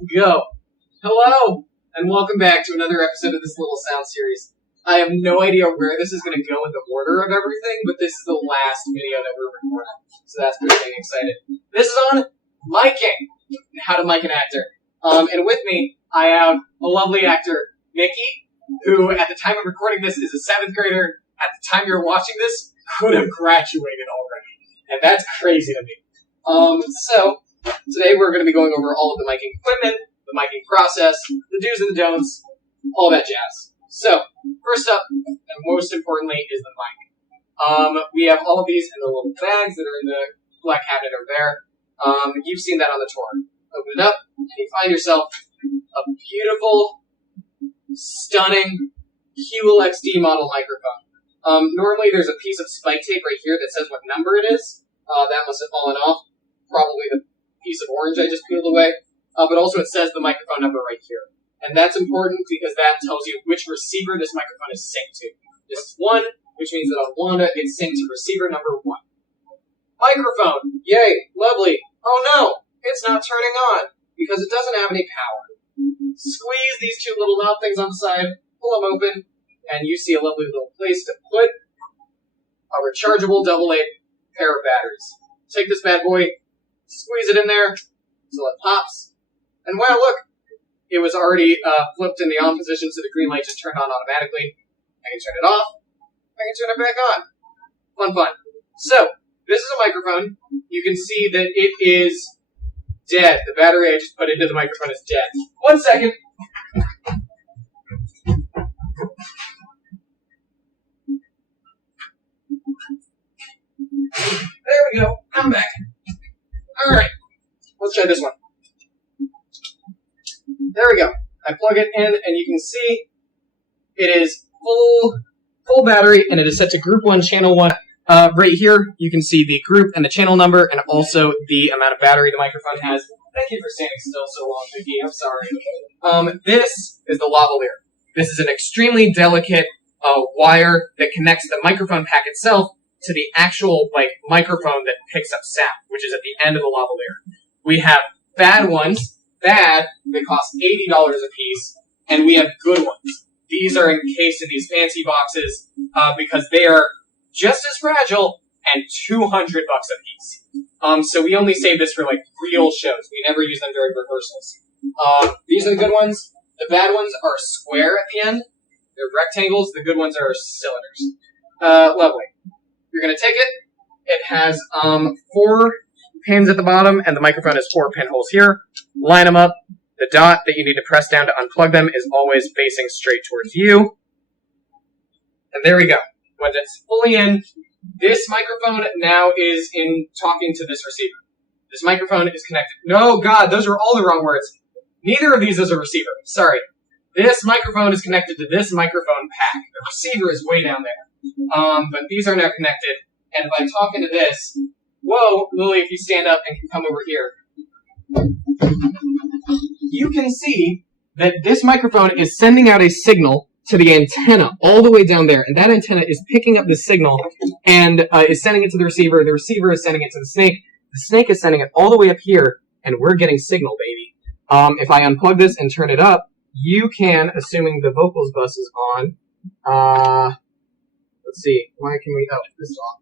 Go. Hello, and welcome back to another episode of this little sound series. I have no idea where this is going to go in the order of everything, but this is the last video that we're recording, so that's pretty dang excited. This is on miking, how to mic an actor. And with me, I have a lovely actor, Nikki, who at the time of recording this is a 7th grader. At the time you're watching this, could have graduated already. And that's crazy to me. So, today we're going to be going over all of the miking equipment, the miking process, the do's and the don'ts, all that jazz. So, first up, and most importantly, is the mic. We have all of these in the little bags that are in the black cabinet over there. You've seen that on the tour. Open it up, and you find yourself a beautiful, stunning Huel XD model microphone. Normally there's a piece of spike tape right here that says what number it is. That must have fallen off. Probably the piece of orange I just peeled away. But also it says the microphone number right here. And that's important because that tells you which receiver this microphone is synced to. This is 1, which means that on WANDA it's synced to receiver number 1. Microphone! Yay! Lovely! Oh no! It's not turning on because it doesn't have any power. Squeeze these two little knob things on the side, pull them open, and you see a lovely little place to put a rechargeable AA pair of batteries. Take this bad boy, squeeze it in there until it pops, and wow, look! It was already flipped in the on position, so the green light just turned on automatically. I can turn it off. I can turn it back on. Fun. So, this is a microphone. You can see that it is dead. The battery I just put into the microphone is dead. 1 second. There we go. I'm back. Alright. Let's try this one. There we go. I plug it in, and you can see it is full battery, and it is set to Group 1, Channel 1. Right here, you can see the group and the channel number, and also the amount of battery the microphone has. Thank you for standing still so long, Vicky. I'm sorry. This is the lavalier. This is an extremely delicate wire that connects the microphone pack itself to the actual microphone that picks up sound, which is at the end of the lavalier. We have bad ones. Bad, they cost $80 a piece, and we have good ones. These are encased in these fancy boxes because they are just as fragile and $200 a piece. So we only save this for real shows. We never use them during rehearsals. These are the good ones. The bad ones are square at the end. They're rectangles. The good ones are cylinders. Lovely. You're going to take it. It has 4 pins at the bottom, and the microphone has 4 pinholes here. Line them up. The dot that you need to press down to unplug them is always facing straight towards you. And there we go. When it's fully in, this microphone now is talking to this receiver. This microphone is connected. No, God, those are all the wrong words. Neither of these is a receiver. Sorry. This microphone is connected to this microphone pack. The receiver is way down there. But these are now connected. And if I'm talking to this, whoa, Lily, if you stand up and can come over here, you can see that this microphone is sending out a signal to the antenna all the way down there, and that antenna is picking up the signal and is sending it to the receiver is sending it to the snake is sending it all the way up here, and we're getting signal, baby. If I unplug this and turn it up, you can, assuming the vocals bus is on, let's see, why can we, oh, this is off.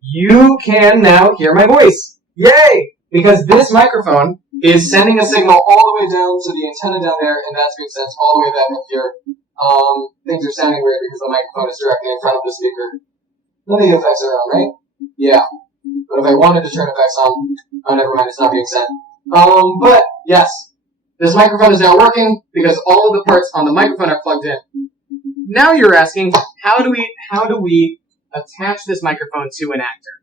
You can now hear my voice. Yay! Because this microphone is sending a signal all the way down to the antenna down there, and that's being sent all the way back up here. Things are sounding weird because the microphone is directly in front of the speaker. None of the effects are on, right? Yeah. But if I wanted to turn effects on, oh, never mind, it's not being sent. But, yes. This microphone is now working because all of the parts on the microphone are plugged in. Now you're asking, how do we attach this microphone to an actor?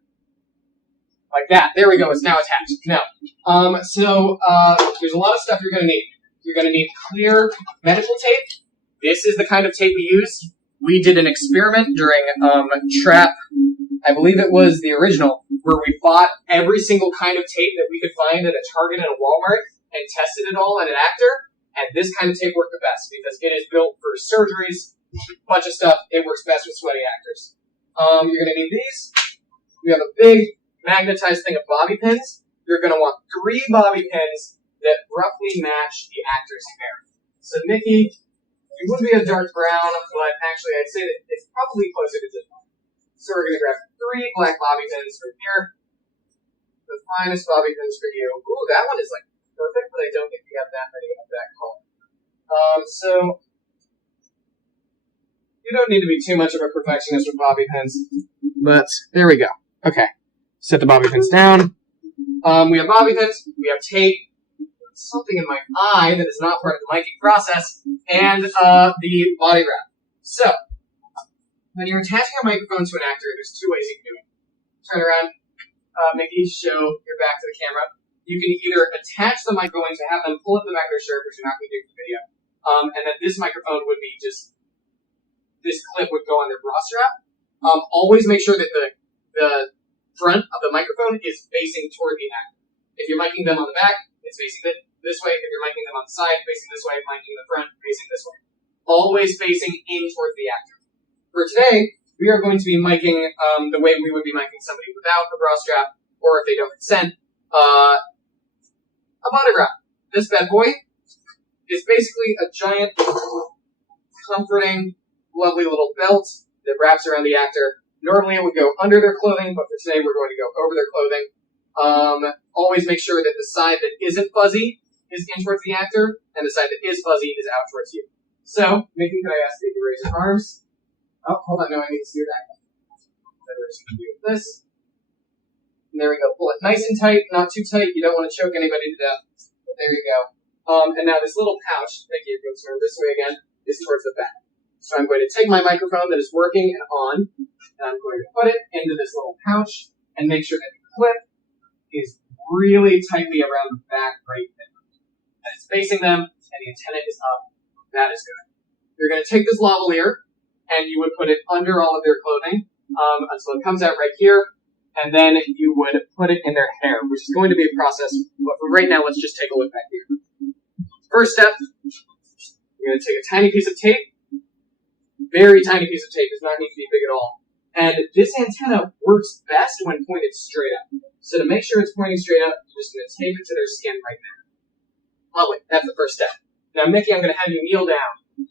Like that. There we go. It's now attached. No. There's a lot of stuff you're going to need. You're going to need clear medical tape. This is the kind of tape we used. We did an experiment during Trap, I believe it was the original, where we bought every single kind of tape that we could find at a Target and a Walmart and tested it all on an actor. And this kind of tape worked the best because it is built for surgeries, a bunch of stuff. It works best with sweaty actors. You're going to need these. We have a big magnetized thing of bobby pins. You're going to want 3 bobby pins that roughly match the actor's hair. So Mickey, it would be a dark brown, but actually I'd say that it's probably closer to this one. So we're going to grab 3 black bobby pins from here. The finest bobby pins for you. Ooh, that one is like perfect, but I don't think we have that many of that color. So you don't need to be too much of a perfectionist with bobby pins, but there we go. Okay, set the bobby pins down. We have bobby pins, we have tape, something in my eye that is not part of the miking process, and the body wrap. So, when you're attaching a microphone to an actor, there's 2 ways you can do it. Turn around, Mickey, show your back to the camera. You can either attach the microphone to have them pull up the back of their shirt, which you're not going to do for the video, and then this microphone would be just, this clip would go on their bra strap. Always make sure that the front of the microphone is facing toward the actor. If you're miking them on the back, it's facing this way. If you're miking them on the side, facing this way. Miking the front, facing this way. Always facing in towards the actor. For today, we are going to be miking the way we would be miking somebody without a bra strap, or if they don't consent, a body wrap. This bad boy is basically a giant, comforting, lovely little belt that wraps around the actor. Normally it would go under their clothing, but for today we're going to go over their clothing. Always make sure that the side that isn't fuzzy is in towards the actor, and the side that is fuzzy is out towards you. So, Mickey, can I ask you to raise your arms? Oh, hold on, no, I need to do that. Then we're just going to do this. And there we go. Pull it nice and tight, not too tight. You don't want to choke anybody to death. But there you go. And now this little pouch, Mickey, if you turn this way again, is towards the back. So I'm going to take my microphone that is working and on, and I'm going to put it into this little pouch and make sure that the clip is really tightly around the back right there. And it's facing them, and the antenna is up. That is good. You're going to take this lavalier, and you would put it under all of their clothing until it comes out right here, and then you would put it in their hair, which is going to be a process, but for right now, let's just take a look back here. First step, you're going to take a tiny piece of tape. Very tiny piece of tape, does not need to be big at all. And this antenna works best when pointed straight up. So to make sure it's pointing straight up, you're just going to tape it to their skin right there. Lovely, that's the first step. Now, Mickey, I'm going to have you kneel down.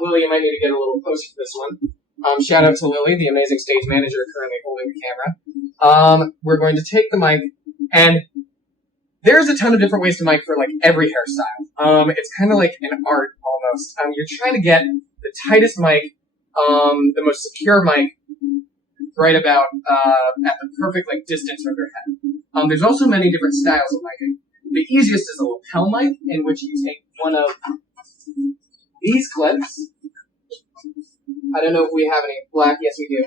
Lily, you might need to get a little closer to this one. Shout out to Lily, the amazing stage manager currently holding the camera. We're going to take the mic, and there's a ton of different ways to mic for like every hairstyle. It's kind of like an art almost. You're trying to get the tightest mic, the most secure mic, right about at the perfect like distance from their head. There's also many different styles of miking. The easiest is a lapel mic, in which you take one of these clips. I don't know if we have any black. Yes, we do.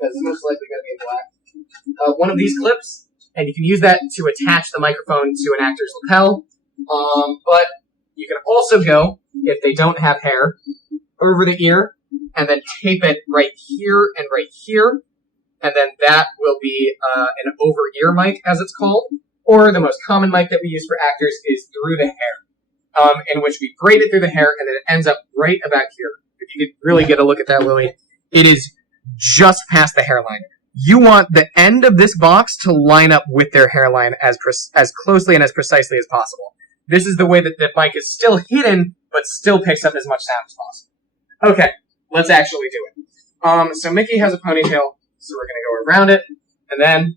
That's most likely going to be black. One of these clips, and you can use that to attach the microphone to an actor's lapel. But you can also go, if they don't have hair, over the ear, and then tape it right here and right here, and then that will be an over-ear mic, as it's called, or the most common mic that we use for actors is through the hair, in which we braid it through the hair, and then it ends up right about here. If you could really get a look at that, Lily, it is just past the hairline. You want the end of this box to line up with their hairline as closely and as precisely as possible. This is the way that the mic is still hidden, but still picks up as much sound as possible. Okay, let's actually do it. So Mickey has a ponytail, so we're going to go around it, and then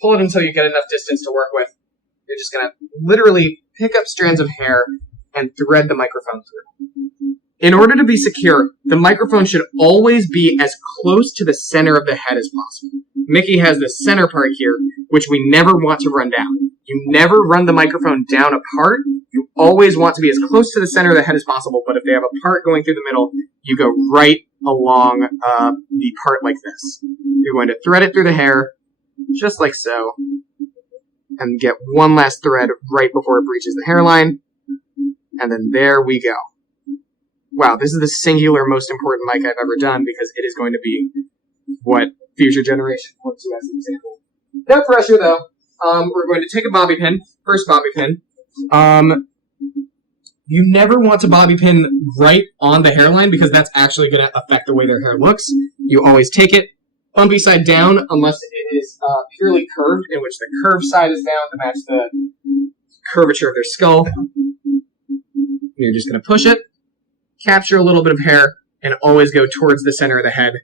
pull it until you get enough distance to work with. You're just going to literally pick up strands of hair and thread the microphone through. In order to be secure, the microphone should always be as close to the center of the head as possible. Mickey has the center part here, which we never want to run down. You never run the microphone down apart. You always want to be as close to the center of the head as possible, but if they have a part going through the middle, you go right along the part like this. You're going to thread it through the hair, just like so, and get one last thread right before it breaches the hairline, and then there we go. Wow, this is the singular most important mic I've ever done because it is going to be what future generation wants to as an example. No pressure, though. We're going to take a bobby pin, first bobby pin. You never want to bobby pin right on the hairline because that's actually going to affect the way their hair looks. You always take it bumpy side down unless it is purely curved, in which the curved side is down to match the curvature of their skull. You're just going to push it, capture a little bit of hair, and always go towards the center of the head.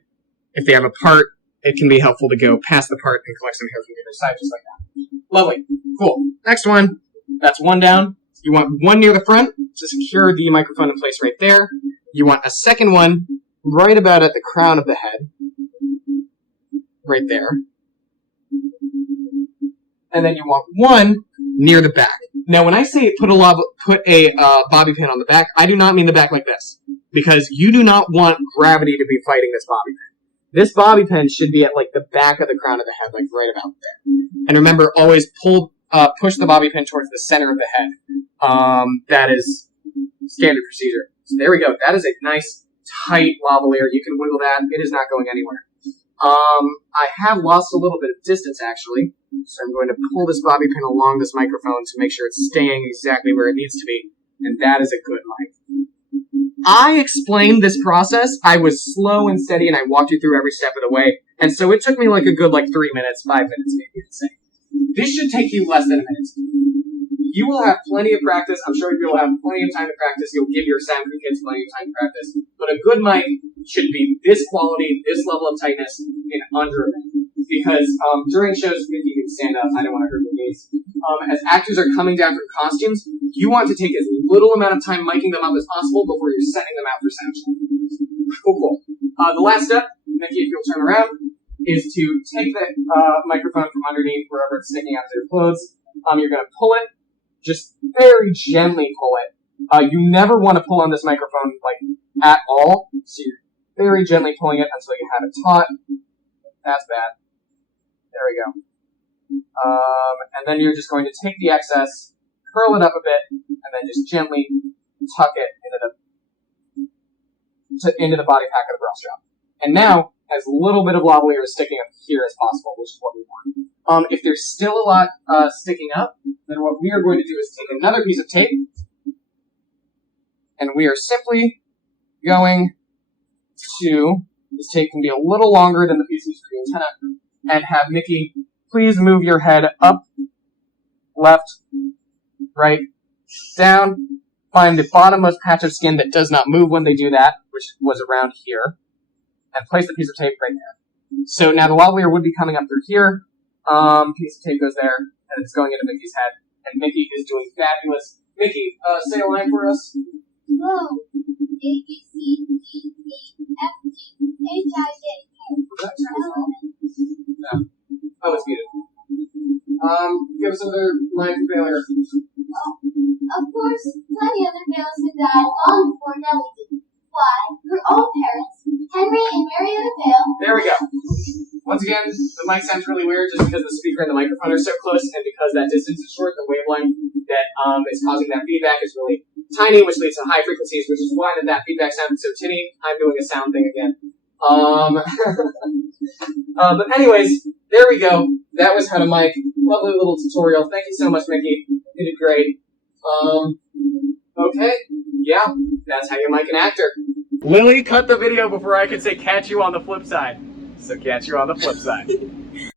If they have a part, it can be helpful to go past the part and collect some hair from the other side, just like that. Lovely. Cool. Next one. That's one down. You want one near the front to secure the microphone in place right there. You want a second one right about at the crown of the head. Right there. And then you want one near the back. Now, when I say put a bobby pin on the back, I do not mean the back like this. Because you do not want gravity to be fighting this bobby pin. This bobby pin should be at like the back of the crown of the head, like right about there. And remember, always push the bobby pin towards the center of the head. That is standard procedure. So there we go. That is a nice, tight lavalier. You can wiggle that. It is not going anywhere. I have lost a little bit of distance, actually. So I'm going to pull this bobby pin along this microphone to make sure it's staying exactly where it needs to be. And that is a good mic. I explained this process. I was slow and steady, and I walked you through every step of the way. And so it took me like a good 3 minutes, 5 minutes maybe, I'd say. This should take you less than a minute. You will have plenty of practice. I'm sure you'll have plenty of time to practice. You'll give your sound kids plenty of time to practice. But a good mic should be this quality, this level of tightness in under a minute. Because during shows, if you can stand up, I don't want to hurt your knees. As actors are coming down from costumes, you want to take as little amount of time miking them up as possible before you're sending them out for sound check. Cool. The last step, Mickey, if you'll turn around, is to take the microphone from underneath wherever it's sticking out of your clothes. You're going to pull it. Just very gently pull it. You never want to pull on this microphone at all. So you're very gently pulling it until you have it taut. That's bad. There we go. And then you're just going to take the excess, curl it up a bit, and then just gently tuck it into the body pack of the bra strap. And now, as little bit of lavalier is sticking up here as possible, which is what we want. If there's still a lot sticking up, then what we are going to do is take another piece of tape, and we are simply going to, this tape can be a little longer than the piece of the antenna, and have Mickey please move your head up, left, right, down, find the bottommost patch of skin that does not move when they do that, which was around here, and place the piece of tape right there. So now the lavalier would be coming up through here, piece of tape goes there, and it's going into Mickey's head, and Mickey is doing fabulous. Mickey, say a line for us. Whoa. A, B, C, D, E, F, G, H, I, J, K. Was that no. Oh, it's muted. Give us another line for failure. Oh, of course, plenty other failures have died long before Nellie did. Why, her own parents, Henry and Marietta Vale. There we go. Once again, the mic sounds really weird just because the speaker and the microphone are so close, and because that distance is short, the wavelength that is causing that feedback is really tiny, which leads to high frequencies, which is why that feedback sounds so tinny. I'm doing a sound thing again. But anyways, there we go. That was how to mic. Lovely little tutorial. Thank you so much, Mickey. You did great. Okay. Yeah, that's how you mic an actor. Lily cut the video before I could say catch you on the flip side. So catch you on the flip side.